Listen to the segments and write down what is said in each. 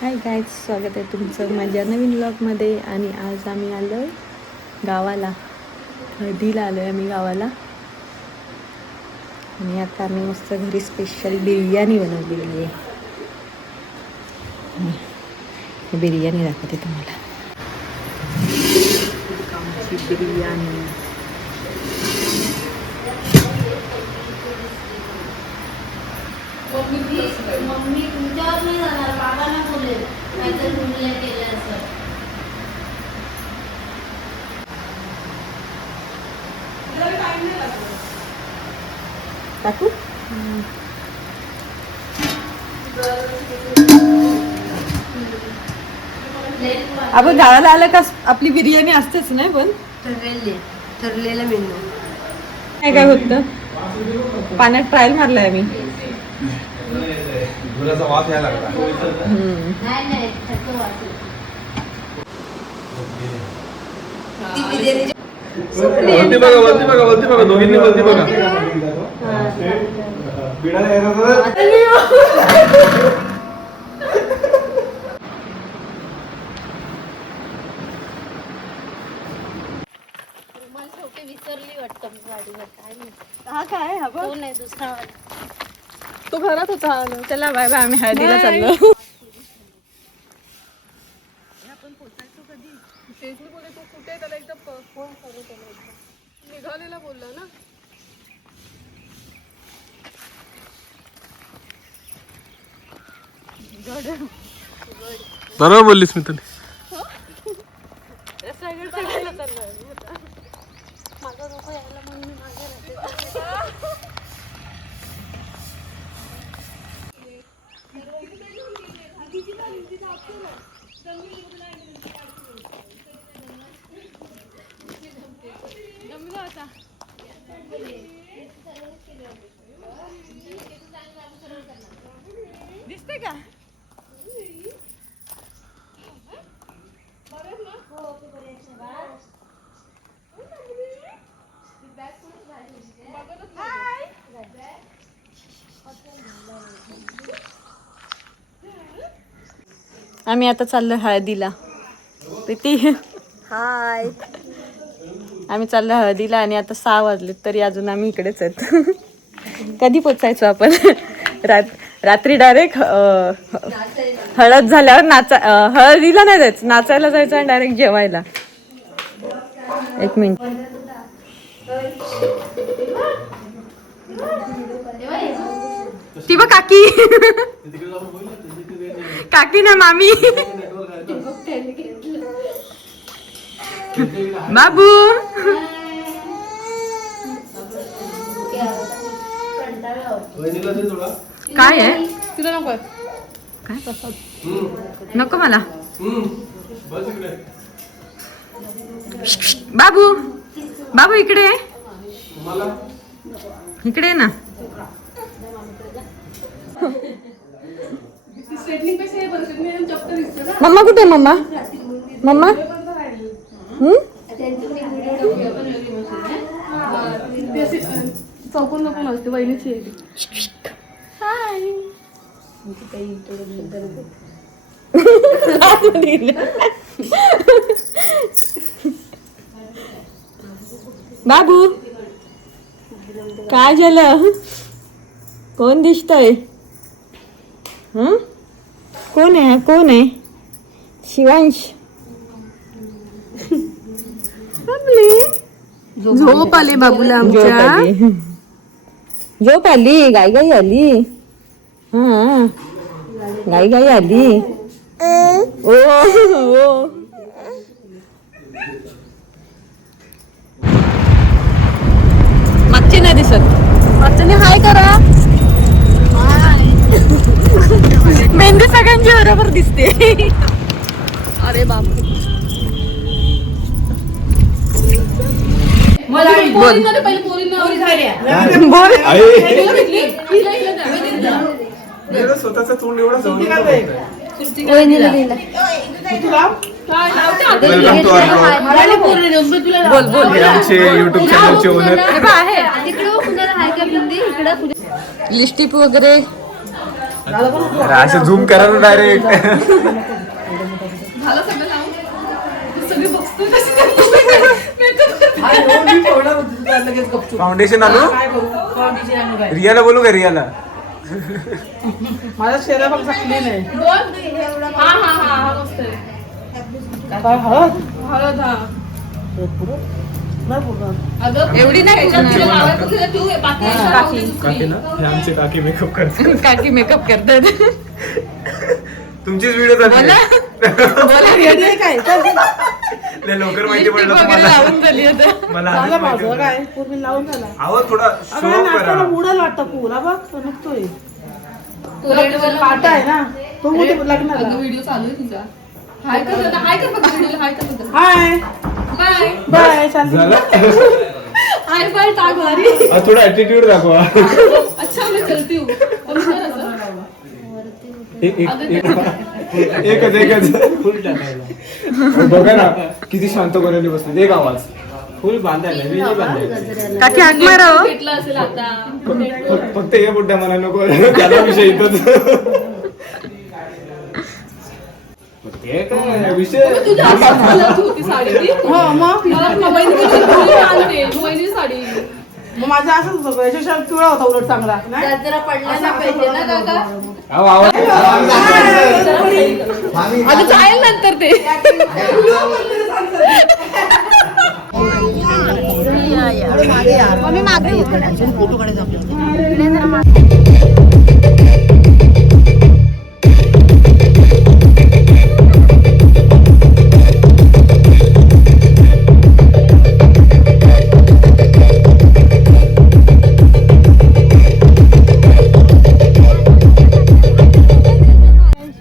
Hi guys, स्वागत आहे तुमचं माझ्या नवीन व्लॉगमध्ये. आणि आज आम्ही आलो आहे गावाला, हळदीला आलो आहे आम्ही गावाला. आणि आता आम्ही मस्त घरी स्पेशल बिर्याणी बनवलेली आहे. बिर्याणी दाखवते तुम्हाला. बिर्याणी मम्मी तुमच्यावर नाही जाणार, बाबांना बोलेल काहीतरी मुलीला केलं असं. टाकू. आपण गावाला आलं का आपली बिर्याणी असतेच नाही. पण ठरलेला मेनू काय काय होतं, पाण्यात ट्रायल मारलाय आम्ही. वास यायला लागला. नाही वरती बघा दोघींनी वरती बघा. विसरली वाटतं गाडीवर. काय नाही, हा काय हा बघ. तो नाही दुसरा तो घरात होता. चला बाय बाय, आम्ही हळदीला चाललो. आपण पोचायचो कधी. तेजू बोले तू कुठे, त्याला एकदा फोन करू. त्याला एकदा निघालेला बोलला ना. बरोबर बोललीस मी तुला. माझा नको यायला म्हणून मी मागे राहते. दिसते का. आम्ही आता चाललो हळदीला. प्रीती हाय. आम्ही चाललो हळदीला आणि आता 6 वाजले तरी अजून आम्ही इकडेच आहेत. कधी पोचायचो आपण. रात्री डायरेक्ट हळद झाल्यावर हळदीला नाही जायचं, नाचायला जायचं आणि डायरेक्ट जेवायला. 1 मिनिट. ती बघ काकी. काकी ना मामी. बाबू काय आहे तुला. नको काय नको मला. बाबू बाबू इकडे इकडे ना. मम्मा कुठे. मम्मा मम्मा चौकोन नको नसते वहिनीची. बाबू काय झालं. कोण दिसतय. कोण आहे. कोण आहे. शिवांश. झोप आले बाबूला आमच्या. झोप आली. गाई गाई आली. हा गाई गाई आली. ओ मागची नाही दिसत. मागच्याने हाय करा. मेंदू सगळ्यांची बरोबर दिसते. अरे बापरे. बोल स्वतःचा तोंड एवढा आमचे युट्यूब चॅनलचे ओनर लिस्टिप वगैरे अरे असं झूम करा ना डायरेक्ट. फाउंडेशन आणू रियाला बोलू का रियाला. माझा चेहरा फक्त क्लीन आहे. हळद हा एवढी नाही काकी ना हे आमचे काकी मेकअप करतात. काकी मेकअप करतात. तुमचीच व्हिडिओ चालली काय लय लवकर माहिती पडलं वगैरे तुम्हाला. लावून झाली आता. मला झालं आधीच माहिती माझं होतं. काय पूर्ण लावून झाला. अहो थोडा शो करा. उडाल वाटतं पुरा बघ नुकतोय पाटा आहे ना तो उद्या लग्नाला. व्हिडिओ चालू आहे तुझा. हाय कर दादा, हाय कर फक्त व्हिडिओला हाय कर दादा. हाय बाय बाय चालते. झालं हाय बाय टाक भारी. थोडा ऍटिट्यूड दाखवा. अच्छा मैं चलती हूँ. एकच बघा ना किती शांत करायला बसले. एक आवाज फुल बांधायला मी नाही बांधायला. काकी हाक मारा हो. भेटला असेल आता. फक्त हे बुड्ढ्या मला नको त्याला विषय इथंच. ते काय विषय तुझ्या हातात होती साडी ती. हो मग मला वहिनी साडी. मग माझं असंच होतं याच्याशिवाय पिवळा होता उलट चांगला नाही. जरा पडला ना पाहिजे ना काका. आवाज आता जाईल नंतर ते.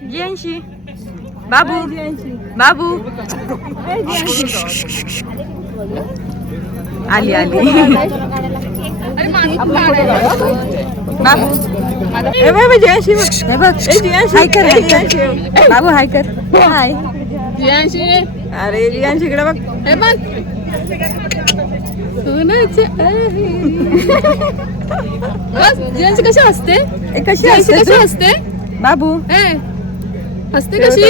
जियांशी बाबू बाबू आली आली बाबू ए बाबा जियांशी हे बघ ए जियांशी हाय कर ए जियांशी बाबू हाय कर हाय जियांशी अरे जियांशी इकडे बघ हे बघ. बस जियांशी कशी हसते. ए कशी जियांशी असते कशी तू? हसते. बाबू ए हसते कशी.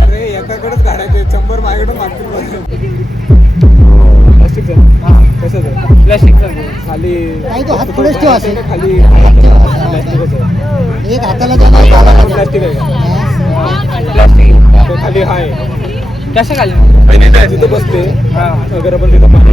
अरे एकाकडेच काढायचे 100 माझ्याकडे मागतील. कशाचं प्लॅस्टिकचं खाली पुढेच ठेवा खाली एक हाताला जाणार प्लॅस्टिक आहे प्लॅस्टिक खाली हाय कशा खाली तिथं बसते अगर आपण तिथं पाणी